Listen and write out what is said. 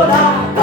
sola